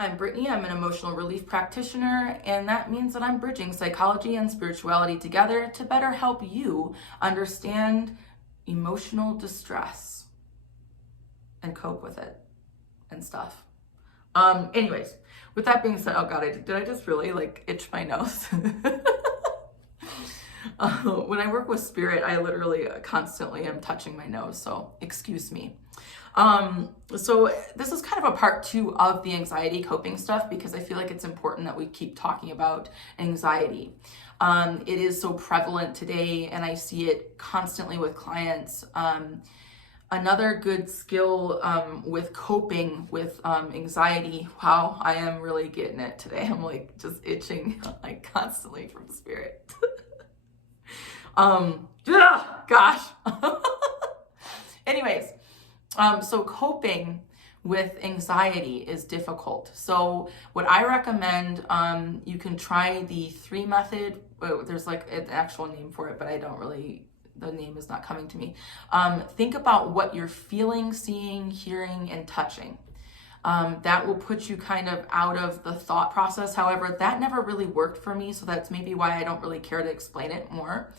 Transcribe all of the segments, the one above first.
I'm Brittany. I'm an emotional relief practitioner, and that means that I'm bridging psychology and spirituality together to better help you understand emotional distress and cope with it and stuff. Anyways, with that being said, oh God, did I just really itch my nose? When I work with spirit, I literally constantly am touching my nose, so excuse me. So this is kind of a part 2 of the anxiety coping stuff because I feel like it's important that we keep talking about anxiety. It is so prevalent today and I see it constantly with clients. Another good skill with coping with anxiety, wow, I am really getting it today. I'm just itching constantly from the spirit. Gosh. Anyways, so coping with anxiety is difficult. So what I recommend, you can try the 3 method. There's an actual name for it, but the name is not coming to me. Think about what you're feeling, seeing, hearing, and touching. That will put you kind of out of the thought process. However, that never really worked for me, so that's maybe why I don't really care to explain it more.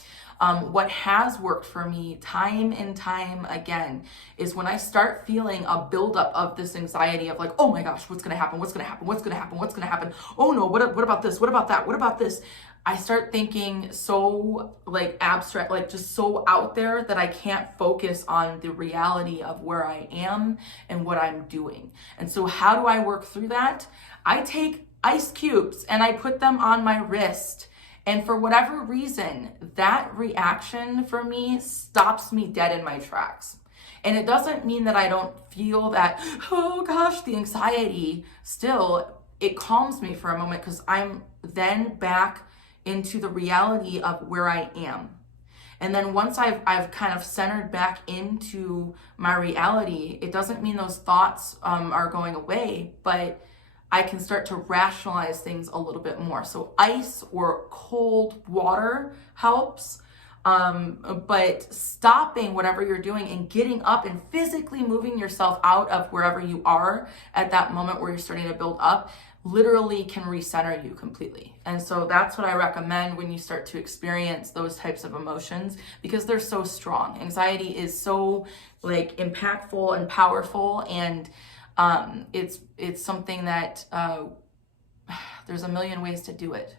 What has worked for me time and time again is when I start feeling a buildup of this anxiety of oh my gosh, what's gonna happen? What's gonna happen? What's gonna happen? What's gonna happen? Oh no, what about this? What about that? What about this? I start thinking so abstract, just so out there that I can't focus on the reality of where I am and what I'm doing. And so how do I work through that? I take ice cubes and I put them on my wrist. And for whatever reason, that reaction for me stops me dead in my tracks. And it doesn't mean that I don't feel that, oh gosh, the anxiety. Still, it calms me for a moment because I'm then back into the reality of where I am. And then once I've kind of centered back into my reality, it doesn't mean those thoughts are going away, but I can start to rationalize things a little bit more. So ice or cold water helps, but stopping whatever you're doing and getting up and physically moving yourself out of wherever you are at that moment where you're starting to build up literally can recenter you completely. And so that's what I recommend when you start to experience those types of emotions because they're so strong. Anxiety is so impactful and powerful, and it's something that there's a million ways to do it.